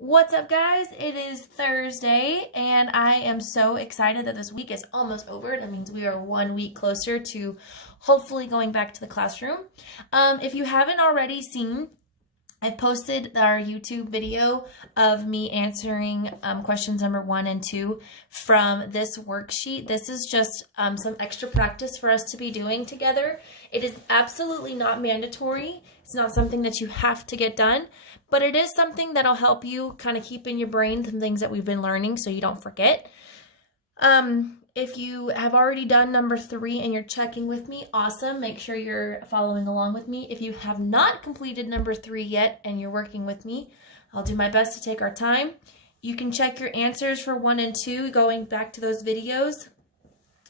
What's up, guys? It is Thursday, and I am so excited that this week is almost over. That means we are 1 week closer to hopefully going back to the classroom. If you haven't already seen, I've posted our YouTube video of me answering questions number 1 and 2 from this worksheet. This is just some extra practice for us to be doing together. It is absolutely not mandatory. It's not something that you have to get done, but it is something that'll help you kind of keep in your brain some things that we've been learning so you don't forget. If you have already done number 3 and you're checking with me, awesome. Make sure you're following along with me. If you have not completed number 3 yet and you're working with me, I'll do my best to take our time. You can check your answers for 1 and 2, going back to those videos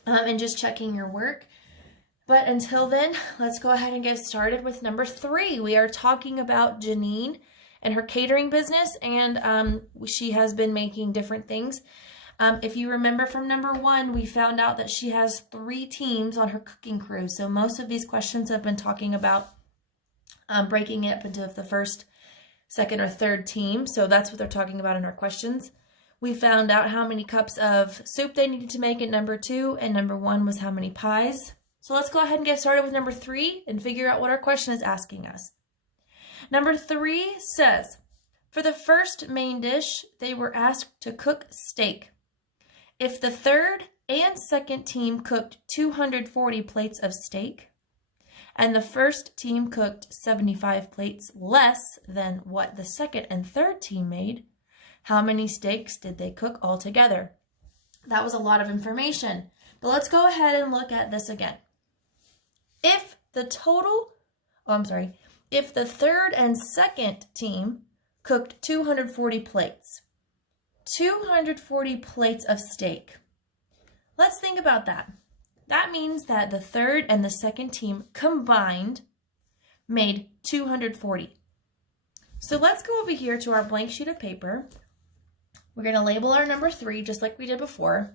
and just checking your work. But until then, let's go ahead and get started with number 3. We are talking about Janine and her catering business, and she has been making different things. If you remember from number 1, we found out that she has 3 teams on her cooking crew. So most of these questions have been talking about breaking it up into the first, second, or third team. So that's what they're talking about in our questions. We found out how many cups of soup they needed to make in number 2, and number 1 was how many pies. So let's go ahead and get started with number 3 and figure out what our question is asking us. Number 3 says, for the first main dish, they were asked to cook steak. If the third and second team cooked 240 plates of steak, and the first team cooked 75 plates less than what the second and third team made, how many steaks did they cook altogether? That was a lot of information, but let's go ahead and look at this again. If the third and second team cooked 240 plates, 240 plates of steak. Let's think about that. That means that the third and the second team combined made 240. So let's go over here to our blank sheet of paper. We're going to label our number 3 just like we did before.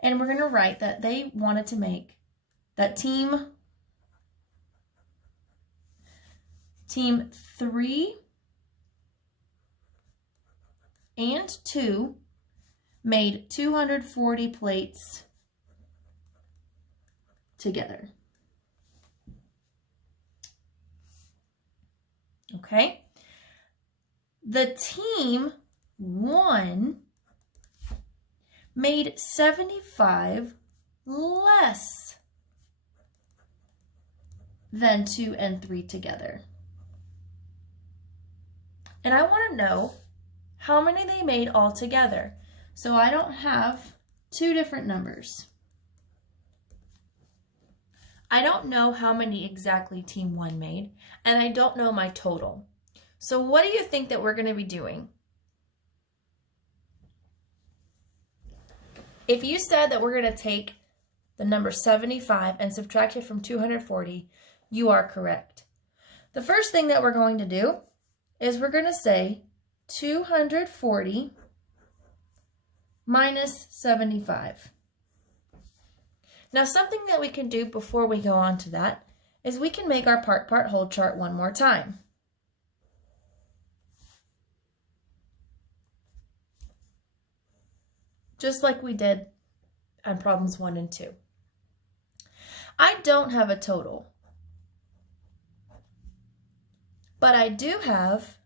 And we're going to write that they wanted to make that team 3 and 2 made 240 plates together. Okay. The team 1 made 75 less than 2 and 3 together. And I want to know how many they made all together. So I don't have 2 different numbers. I don't know how many exactly team 1 made, and I don't know my total. So what do you think that we're going to be doing? If you said that we're going to take the number 75 and subtract it from 240, you are correct. The first thing that we're going to do is we're going to say 240 minus 75. Now, something that we can do before we go on to that is we can make our part whole chart one more time. Just like we did on problems 1 and 2. I don't have a total, but I do have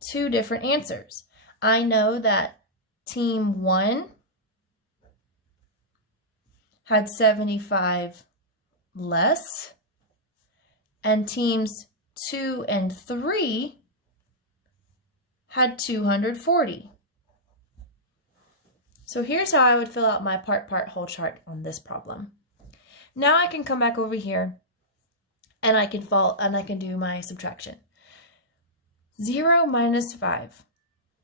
2 different answers. I know that team 1 had 75 less, and teams 2 and 3 had 240. So here's how I would fill out my part whole chart on this problem. Now I can come back over here and I can do my subtraction. 0 minus 5.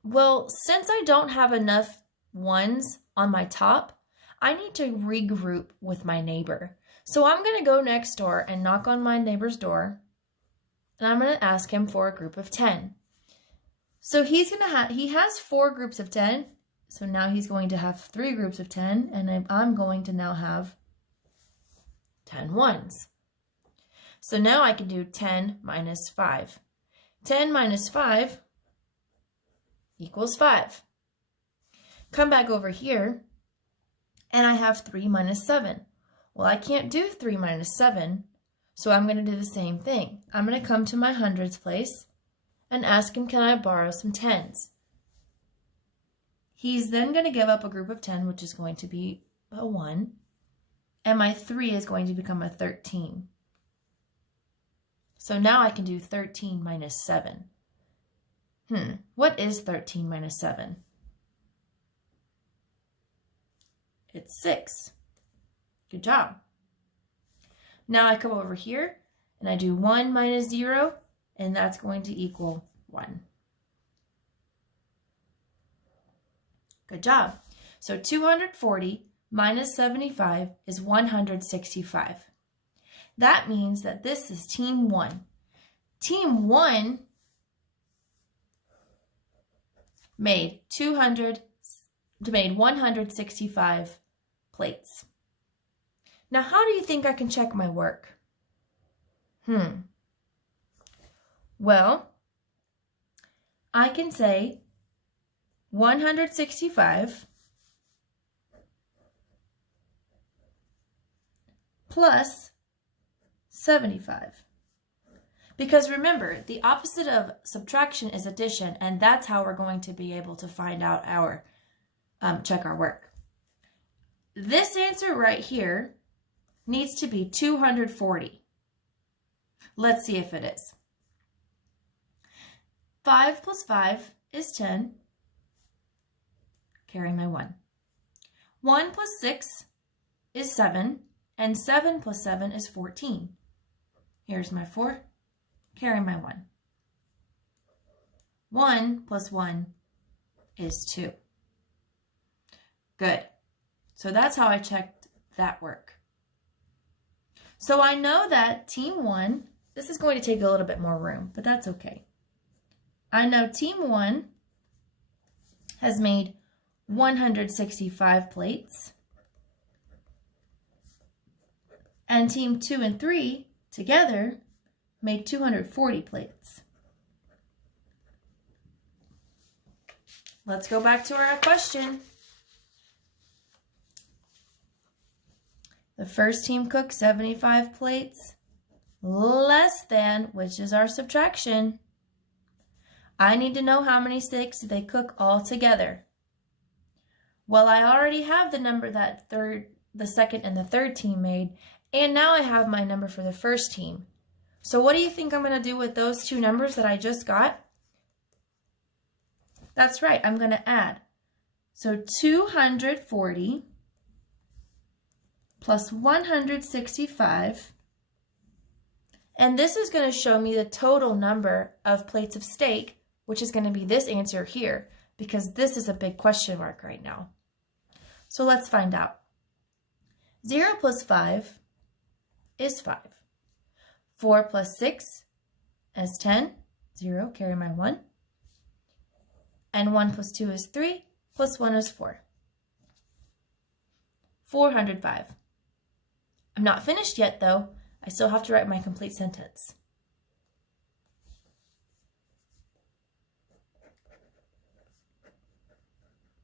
Well, since I don't have enough 1s on my top, I need to regroup with my neighbor. So I'm going to go next door and knock on my neighbor's door, and I'm going to ask him for a group of 10. So he has 4 groups of 10, so now he's going to have 3 groups of 10, and I'm going to now have 10 1s. So now I can do 10 minus 5. 10 minus 5 equals 5. Come back over here, and I have 3 minus 7. Well, I can't do 3 minus 7, so I'm going to do the same thing. I'm going to come to my hundreds place and ask him, can I borrow some tens? He's then going to give up a group of 10, which is going to be a 1, and my 3 is going to become a 13. So now I can do 13 minus 7. What is 13 minus 7? It's 6. Good job. Now I come over here and I do 1 minus 0, and that's going to equal 1. Good job. So 240 minus 75 is 165. That means that this is team 1. Team 1 made 165 plates. Now, how do you think I can check my work? Well, I can say 165 plus 75. Because remember, the opposite of subtraction is addition, and that's how we're going to be able to find out our, check our work. This answer right here needs to be 240. Let's see if it is. 5 plus 5 is 10. Carry my 1. 1 plus 6 is 7, and 7 plus 7 is 14. Here's my 4. Carry my 1. 1 plus 1 is 2. Good. So that's how I checked that work. So I know that team 1, this is going to take a little bit more room, but that's okay. I know team 1 has made 165 plates, and team 2 and 3 together made 240 plates. Let's go back to our question. The first team cooked 75 plates less than, which is our subtraction. I need to know how many steaks they cook all together. Well, I already have the number that the second and the third team made, and now I have my number for the first team. So what do you think I'm going to do with those two numbers that I just got? That's right, I'm going to add. So 240 plus 165, and this is going to show me the total number of plates of steak, which is going to be this answer here, because this is a big question mark right now. So let's find out. 0 plus 5 is 5. 4 plus 6 is 10. 0, carry my 1. And 1 plus 2 is 3, plus 1 is 4. 405. I'm not finished yet, though. I still have to write my complete sentence.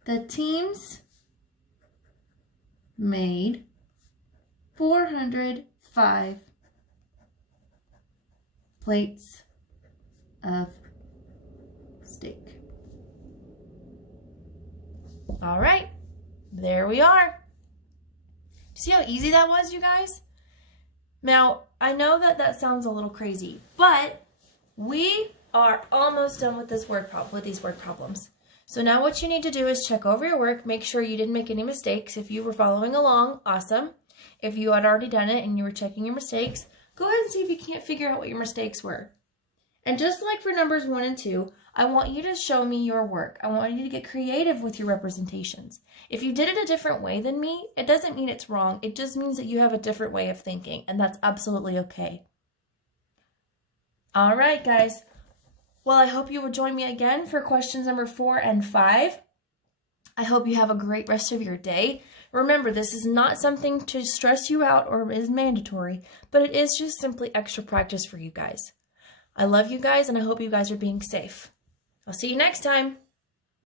The teams made 405 plates of steak. All right, there we are. See how easy that was, you guys? Now, I know that that sounds a little crazy, but we are almost done with these word problems. So now what you need to do is check over your work, make sure you didn't make any mistakes. If you were following along, awesome. If you had already done it and you were checking your mistakes, go ahead and see if you can't figure out what your mistakes were. And just like for numbers 1 and 2, I want you to show me your work. I want you to get creative with your representations. If you did it a different way than me, it doesn't mean it's wrong. It just means that you have a different way of thinking, and that's absolutely okay. All right, guys. Well, I hope you will join me again for questions number 4 and 5. I hope you have a great rest of your day. Remember, this is not something to stress you out or is mandatory, but it is just simply extra practice for you guys. I love you guys, and I hope you guys are being safe. I'll see you next time.